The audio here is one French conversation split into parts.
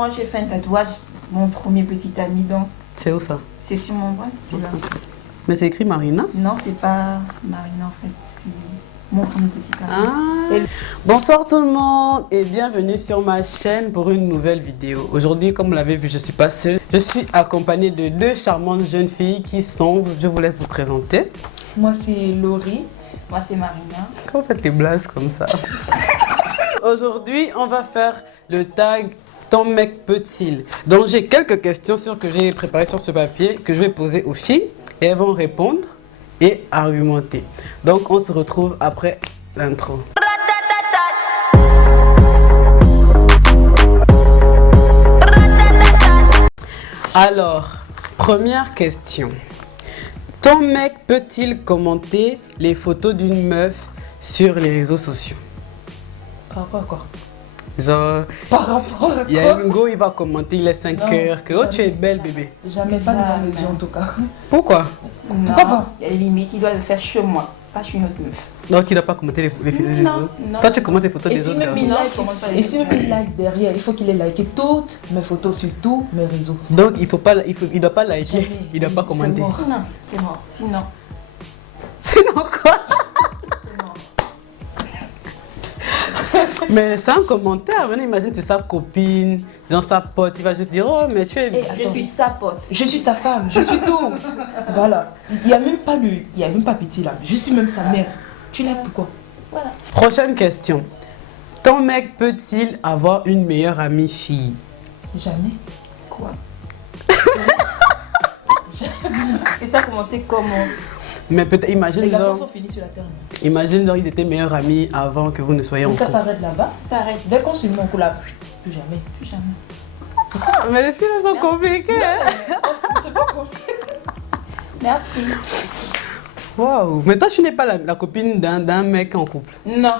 moi j'ai fait un tatouage, mon premier petit ami, donc. C'est où ça? C'est sur mon bras, c'est là. Mais c'est écrit Marina? Non, c'est pas Marina en fait, c'est mon premier petit ami. Ah. Bonsoir tout le monde et bienvenue sur ma chaîne pour une nouvelle vidéo. Aujourd'hui, comme vous l'avez vu, je suis pas seule. Je suis accompagnée de deux charmantes jeunes filles qui sont, je vous laisse vous présenter. Moi c'est Laurie, moi c'est Marina. Comment vous faites les blagues comme ça? Aujourd'hui, on va faire le tag ton mec peut-il. Donc j'ai quelques questions que j'ai préparées sur ce papier que je vais poser aux filles et elles vont répondre et argumenter. Donc on se retrouve après l'intro. Alors, première question. Ton mec peut-il commenter les photos d'une meuf sur les réseaux sociaux? Par rapport à quoi? Genre, par rapport à il y a un go, il va commenter, il est 5 heures, que oh, tu es belle bébé. Jamais pas devant mes yeux en tout cas. Pourquoi? Pourquoi pas? Il y a des limites, il doit le faire chez moi, pas chez une autre meuf. Donc il ne doit pas commenter les photos des autres? Non. Toi tu commentes les photos Et des si autres même personnes? et si même il like derrière, il faut qu'il ait liké toutes mes photos sur tous mes réseaux. Donc il ne doit pas liker, Jamais. il ne doit pas commenter. mort. Non, c'est mort. Sinon. Sinon quoi? Mais c'est un commentaire, maintenant imagine c'est sa copine, genre sa pote, il va juste dire oh mais tu es... Je suis sa pote. Je suis sa femme, je suis tout. Voilà. Il n'y a même pas lui, il n'y a même pas petit là. Je suis même sa mère. Tu l'aimes pourquoi? Voilà. Prochaine question. Ton mec peut-il avoir une meilleure amie fille? Jamais. Quoi? Et ça a commencé comment? Mais peut-être imagine Les garçons genre, sont finis sur la terre. imagine genre ils étaient meilleurs amis avant que vous ne soyez en Mais ça couple. s'arrête là-bas. Ça arrête. Dès qu'on se met en couple là, plus jamais. Plus jamais. Ah, mais les filles elles sont compliquées hein? C'est pas compliqué. Merci. Waouh. Mais toi tu n'es pas la copine d'un mec en couple. Non.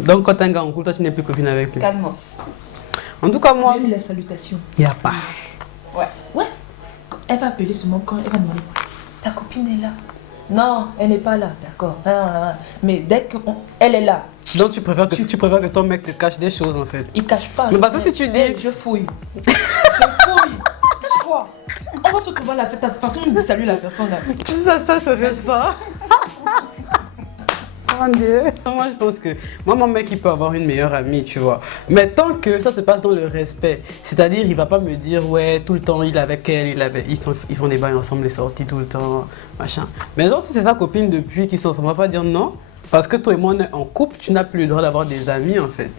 Donc quand t'es un gars en couple, toi tu n'es plus copine avec lui. Calmos. En tout cas moi, Même les salutations. il n'y a pas. Ouais. Ouais. Elle va appeler sur mon camp, elle va demander ta copine est là. Non, elle n'est pas là, d'accord. Mais dès qu'elle est là, Donc tu préfères que ton mec te cache des choses en fait. il cache pas. Mais parce que si tu dis... Je fouille. Je fouille. Cache quoi? On va se retrouver à la fête. De toute façon, on dit salut la personne là. Ça serait ça. Mon Dieu. Moi je pense que mon mec il peut avoir une meilleure amie, tu vois. Mais tant que ça se passe dans le respect, c'est-à-dire il va pas me dire ouais tout le temps il est avec elle, ils font des bails ensemble, les sorties tout le temps, machin. Mais genre si c'est sa copine depuis qu'ils sont ensemble, on va pas dire non. Parce que toi et moi on est en couple, tu n'as plus le droit d'avoir des amis en fait.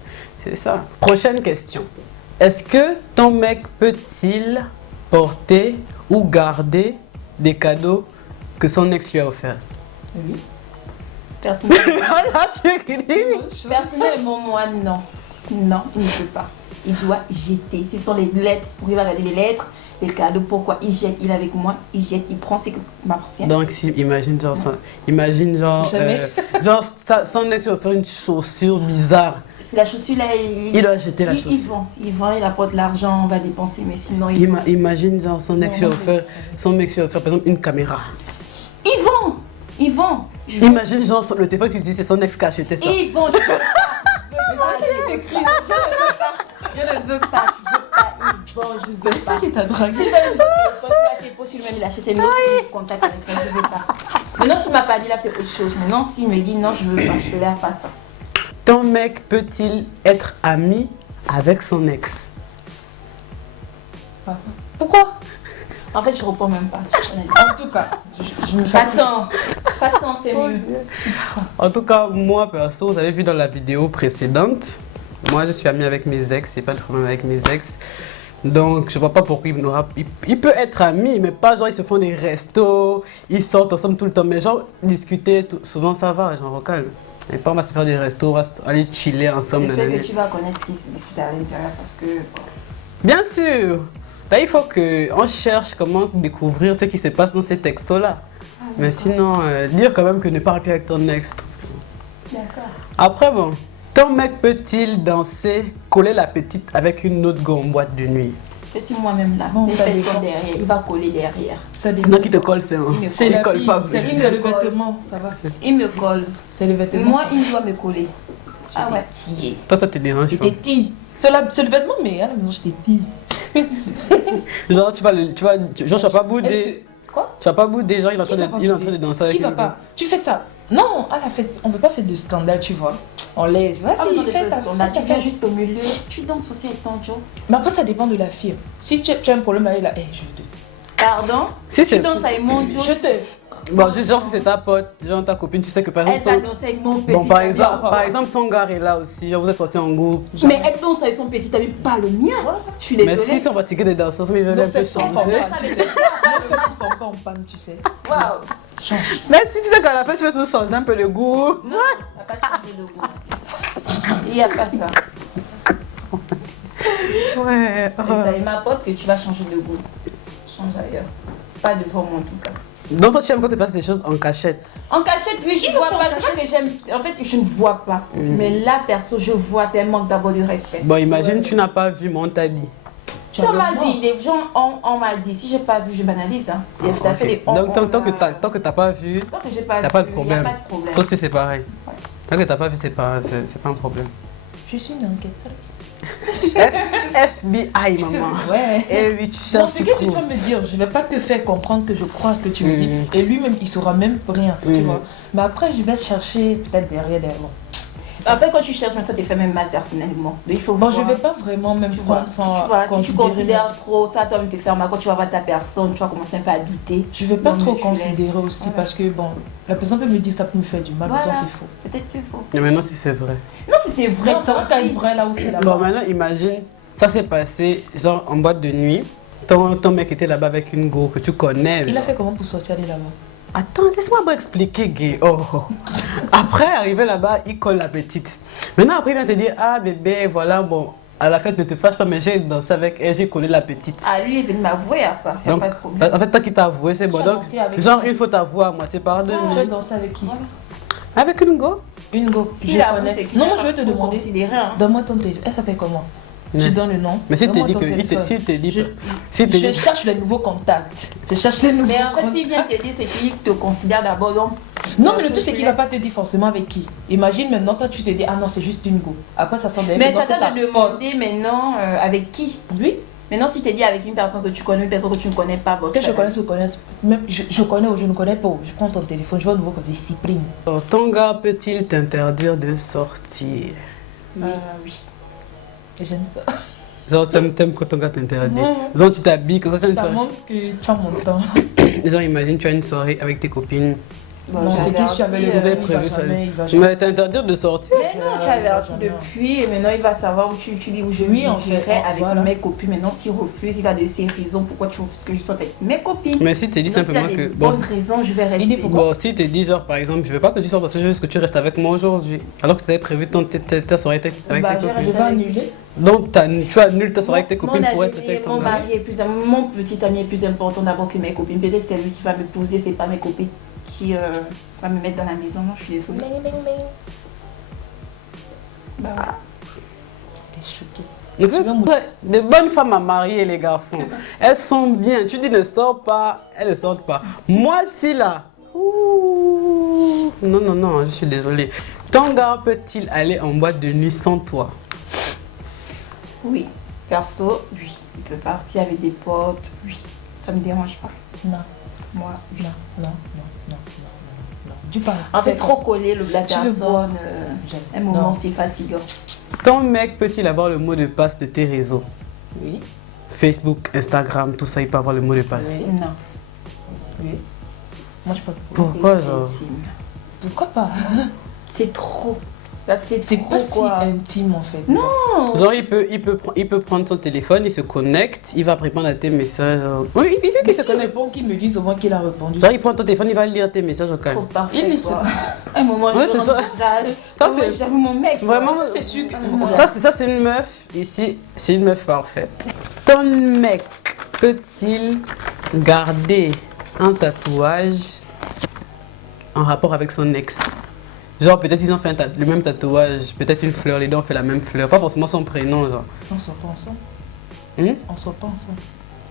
C'est ça. Prochaine question. Est-ce que ton mec peut-il porter ou garder des cadeaux que son ex lui a offerts? Oui. Personnellement. Là, tu écris. Personnellement, moi, non. Non, il ne peut pas. Il doit jeter. Ce sont les lettres. Il va regarder les lettres, les cadeaux. Pourquoi il jette? Il est avec moi, il jette, il prend ce qui m'appartient. Donc, si, imagine genre, son ex va faire une chaussure bizarre. C'est la chaussure là, Il doit jeter la chaussure. Il vend, il apporte l'argent, on va dépenser, mais sinon Imagine genre, son ex lui a offert, par exemple une caméra. Ils vont. Imagine genre, le téléphone que tu dis c'est son ex qui a acheté ça. Ils vont. Je ne veux pas. Ils vont, je ne veux pas. C'est ça qui t'a dragué. C'est pas le téléphone, là c'est possible, même il achète un autre contact avec ça, je ne veux pas. Maintenant s'il m'a pas dit là c'est autre chose. Maintenant s'il me dit non je veux pas, je ne veux pas ça. Ton mec peut-il être ami avec son ex? Pourquoi? En fait je reprends même pas. En tout cas, je me fais... Passons, c'est mieux. En tout cas, moi perso, vous avez vu dans la vidéo précédente, moi je suis ami avec mes ex, j'ai pas de problème avec mes ex. Donc je vois pas pourquoi il peut être ami, mais pas genre ils se font des restos, ils sortent ensemble tout le temps, mais genre discuter, souvent ça va, genre au calme. Et pas on va se faire des restos, on va aller chiller ensemble. J'espère que tu vas connaître ce qui se discute à l'intérieur parce que... Bien sûr. Là il faut qu'on cherche comment découvrir ce qui se passe dans ces textos-là. Mais sinon, dire quand même que ne parle plus avec ton ex. D'accord. Après bon, ton mec peut-il danser, coller la petite avec une autre go en boîte de nuit? Je suis moi-même là. Bon, les ça fesses sont dépend. derrière, il va coller derrière. Ça dépend. Non, qui te colle, c'est un. C'est Il la colle fille, pas. c'est Il le me colle. vêtement, ça va. Il me colle. C'est le vêtement. Moi, il doit me coller. Ah ouais. Toi, ça te dérange pas. J'étais petit. C'est le vêtement, mais à la maison, j'étais petit. Genre, genre, tu vas pas bouder. Quoi? Tu vas pas bouder, genre, il est en train bouder de danser avec Qui va pas? Tu fais ça? Non, à la fête, on veut pas faire de scandale, tu vois. On laisse. Vas-y, fais ta Tu viens juste au milieu, tu danses aussi avec ton Joe. Mais après, ça dépend de la fille. Si tu as un problème avec la... je te... Pardon? Si Tu danses avec mon Joe. Je te... Bon, genre, si c'est ta pote, genre ta copine, tu sais que par Elle exemple. va danser avec mon petit Bon, par ami. exemple, son gars est là aussi, genre, vous êtes sortis en groupe. Mais elle danse avec son petit ami, pas le mien. Je suis désolée. Mais s'ils sont fatigués de danser, mais ils veulent un peu changer. Ils sont pas en panne, tu sais. Waouh. Change. Mais si tu sais qu'à la fin, tu veux toujours changer un peu le goût. Non, il n'y a pas de changer de goût. Il n'y a pas ça. Ouais. C'est ma pote que tu vas changer de goût. Change ailleurs. Pas devant moi en tout cas. Donc toi tu aimes quand tu fasses des choses en cachette. En cachette, oui, je vois pas. C'est que j'aime. En fait, je ne vois pas. Mais là, perso, je vois. C'est un manque d'abord de respect. Bon, imagine, tu n'as pas vu, mais on t'a dit. Ça m'a dit, les gens, on m'a dit. Si j'ai pas vu, je banalise. Hein. Donc tant que t'as pas vu, tant que j'ai pas t'as vu, pas de y a problème. pas de problème. Toi aussi c'est pareil. Ouais. Tant que t'as pas vu, c'est pas un problème. Je suis une enquêtrice. FBI, maman. Ouais. Eh oui, tu Non, cherches, c'est tu qu'est-ce que tu trouves. vas me dire? Je vais pas te faire comprendre que je crois à ce que tu me dis. Et lui-même, il saura même rien, tu vois. Mais après, je vais chercher peut-être derrière. En fait, quand tu cherches, ça te fait même mal personnellement. Mais il faut Bon, voir. je vais pas vraiment même prendre sans Si tu considères trop ça, toi-même te faire mal. Quand tu vas voir ta personne, tu vas commencer un peu à douter. Je vais pas Non, trop mais tu considérer laisses. aussi Voilà. parce que bon, la personne peut me dire que ça peut me faire du mal, Voilà. pourtant c'est faux. Peut-être c'est faux. Mais maintenant si c'est vrai. Non, si c'est vrai, Non, ça va quand même vrai là où c'est là-bas. Bon, maintenant imagine, ça s'est passé genre en boîte de nuit. Ton mec était là-bas avec une go que tu connais. Il a genre. fait comment pour sortir de là-bas? Attends, laisse-moi pas expliquer, gay. Oh. Après, arrivé là-bas, il colle la petite. Maintenant, après, il vient te dire, ah bébé, voilà, bon, à la fête, ne te fâche pas, mais j'ai dansé avec elle, j'ai collé la petite. Ah, lui, il est venu m'avouer, il n'y a Donc, pas de problème. en fait, toi qui t'as avoué, c'est bon. Tu as Donc, dansé avec genre, qui? il faut t'avouer à moitié, pardon. Je vais danser avec qui? Avec une go. Une go. S'il avoue, c'est qu'il Non, n'a moi je pas vais te trop demander. considéré, hein. Donne-moi ton téléphone. Elle s'appelle comment? Ouais. Tu donnes le nom. Mais s'il te Donne-moi dit ton que. téléphone. S'il te dit. Je- S'il te Je dit. cherche les nouveaux contacts. Je cherche les nouveaux Mais en fait, contacts. s'il vient te dire, c'est qu'il te considère d'abord. Donc, Non, mais le ça, tout, c'est tu qu'il va laisses. pas te dire forcément avec qui. Imagine maintenant, toi, tu te dis, ah non, c'est juste une go. Après, ça sort derrière. mais Non, ça c'est t'a ta de demander maintenant avec qui. pote. Lui, Maintenant, si tu te dis avec une personne que tu connais, une personne que tu ne connais pas, bon, que tu je connais ou analyses. connaisse. Même je connais ou je ne connais pas. Je prends ton téléphone, je vois au nouveau comme discipline. Alors, ton gars peut-il t'interdire de sortir? Oui. J'aime ça. Genre, t'aimes quand ton gars t'interdit. Ouais. Genre, tu t'habilles comme ça, tu as une Ça soirée. montre que tu as mon temps. Genre, imagine, tu as une soirée avec tes copines. Bon, Non, j'ai c'est qui je suis avec averti, le Vous avez il va prévu ça? jamais, il va jamais. Mais t'interdire de sortir? Mais non, tu as averti depuis et maintenant il va savoir où tu dis où je Oui, en fait, vivrai avec voilà. mes copines. Maintenant, s'il refuse, il va donner ses raisons pourquoi tu refuses que je sorte avec mes copines. Mais si tu te dis Sinon, s'il simplement a des que. Bon, bonnes raisons, je vais rester. Il dit pourquoi? bon, si tu te dis, genre, par exemple, je veux pas que tu sortes parce que je veux que tu restes avec moi aujourd'hui. Alors que tu avais prévu ta soirée avec Bah, tes j'ai Je copines. vais annuler. Donc, tu annules ta soirée avec tes Mon copines pour avis, rester avec ton mon gars. mari est plus, mon petit ami est plus important d'abord que mes copines. Peut-être c'est lui qui va me poser, c'est pas mes copines qui va me mettre dans la maison. Non, je suis désolée. Bah, T'es choquée. En fait, ouais, de bonnes femmes à marier, les garçons. Elles sont bien. Tu dis ne sors pas, elles ne sortent pas. Moi, si là. Ouh, non, non, non, je suis désolée. Ton gars peut-il aller en boîte de nuit sans toi? oui. Perso, oui. Il peut partir avec des potes, oui. Ça me dérange pas. Non, Moi, oui. non, non, non, non, non, non. Du pas. En fait, trop coller la Tu veux personne, boire? un moment, Non. c'est fatigant. Ton mec peut-il avoir le mot de passe de tes réseaux? Oui, Facebook, Instagram, tout ça, il peut avoir le mot de passe. Oui. Non. oui. Moi, je peux pas. Pourquoi, C'est genre? intime. Pourquoi pas? C'est trop. Là, c'est C'est trop, pas si quoi. intime en fait. Non. Genre, il peut prendre son téléphone, il se connecte, il va répondre à tes messages. Oui, il dit qu'il se S'il connecte. répond, qu'il me dise au moins qu'il a répondu. Genre, il prend ton téléphone, il va lire tes messages au calme. Trop parfait, Il quoi. Un moment, Ouais, je c'est ça. Ça, c'est- j'aime mon mec. quoi. Vraiment, Ça, c'est sûr que- Ça, c'est une meuf. Ici, c'est une meuf parfaite. Ton mec peut-il garder un tatouage en rapport avec son ex? Genre, peut-être ils ont fait le même tatouage, peut-être une fleur, les deux ont fait la même fleur, pas forcément son prénom, genre. On sort pas ensemble. Hum? On sort pas ensemble.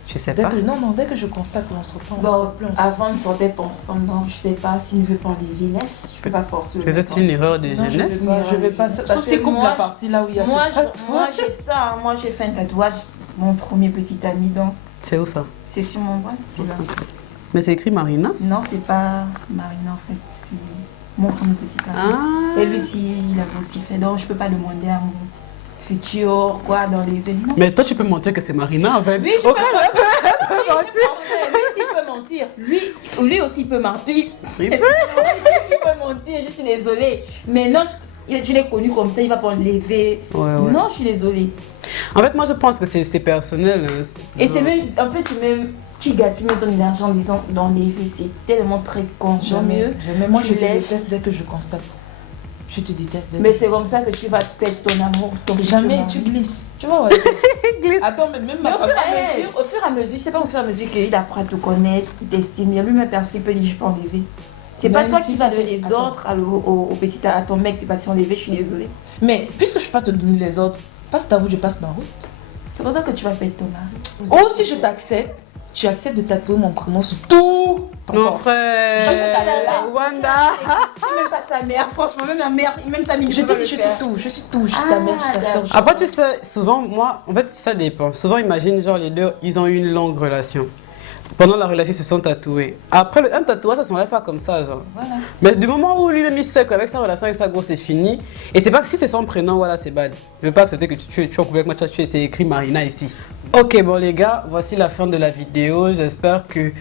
Je sais Dès pas. que, non, dès que je constate qu'on sort pas, on Bon, sort plus ensemble. avant, on ne sortait pas ensemble, donc je sais pas s'il ne veut pas en les laisse, je peux pas forcer le Peut-être mec, une erreur de Non, jeunesse. je vais pas. Parce Sauf que si coupe moi, la partie là où il y a Moi, ce tatouage. j'ai ça, hein. Moi j'ai fait un tatouage mon premier petit ami, donc C'est où ça? c'est sur mon bras, c'est là. Mais c'est écrit Marina. Non, c'est pas Marina en fait, c'est mon premier petit ami. Ah. Et lui aussi, il avait aussi fait, donc je peux pas demander à mon futur, quoi, dans l'événement. Mais toi, tu peux mentir que c'est Marina en fait. Oui, je peux mentir. Lui aussi peut mentir. Lui aussi peut mentir, je suis désolée. Mais non, je l'ai connu comme ça, il va pas enlever. Ouais. Non, je suis désolée. En fait, moi, je pense que c'est personnel. Hein. Et c'est même, en fait, c'est même, tu gaspilles même ton énergie en disant d'enlever, c'est tellement très con. Jamais. Moi, je te laisses. déteste dès que je constate. Je te déteste. Mais c'est comme ça que tu vas perdre ton amour, ton Jamais, futur tu mari. glisses. Tu vois, ouais. Glisse. Attends, mais même Mais ma au fur et à Hey. mesure, c'est pas au fur et à mesure qu'il apprend à te connaître, il t'estime, lui-même perçu, il peut dire je peux enlever. C'est pas Même toi si qui vas ça donner fait- les Attends. ordres à ton mec, tu vas te enlever, je suis désolée. Mais puisque je peux pas te donner les ordres, passe ta route, je passe ma route. C'est pour ça que tu vas perdre ton mari. Ou si je t'accepte, tu acceptes de tatouer mon prénom sur tout. Mon frère. Wanda. Je suis même pas sa mère, franchement, même sa mère, Je te dis, je suis tout. Je suis tout. Je suis ta mère, je suis ta soeur. Après, tu sais, souvent, moi, en fait, ça dépend. Souvent, imagine, genre, les deux, ils ont eu une longue relation. Pendant la relation, ils se sont tatoués. Après, un tatouage, ça s'enlève pas comme ça, genre. Voilà. Mais du moment où lui-même, il sait qu'avec sa relation avec sa grosse, c'est fini. Et c'est pas que si c'est son prénom, voilà, c'est bad. Je veux pas accepter que tu es en couple avec moi, c'est écrit Marina ici. Ok, bon, les gars, voici la fin de la vidéo. J'espère que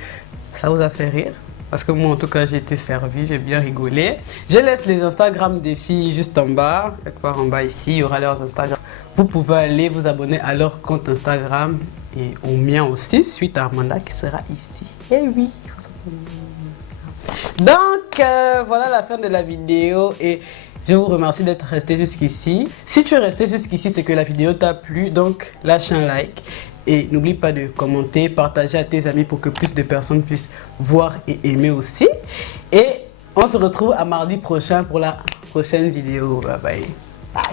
ça vous a fait rire. Parce que moi, en tout cas, j'ai été servi, j'ai bien rigolé. Je laisse les Instagram des filles juste en bas, quelque part en bas ici, il y aura leurs Instagram. Vous pouvez aller vous abonner à leur compte Instagram et au mien aussi, suite à Armanda qui sera ici. Eh oui, donc, voilà la fin de la vidéo et je vous remercie d'être resté jusqu'ici. Si tu es resté jusqu'ici, c'est que la vidéo t'a plu, donc lâche un like. Et n'oublie pas de commenter, partager à tes amis pour que plus de personnes puissent voir et aimer aussi. Et on se retrouve à mardi prochain pour la prochaine vidéo. Bye bye. Bye.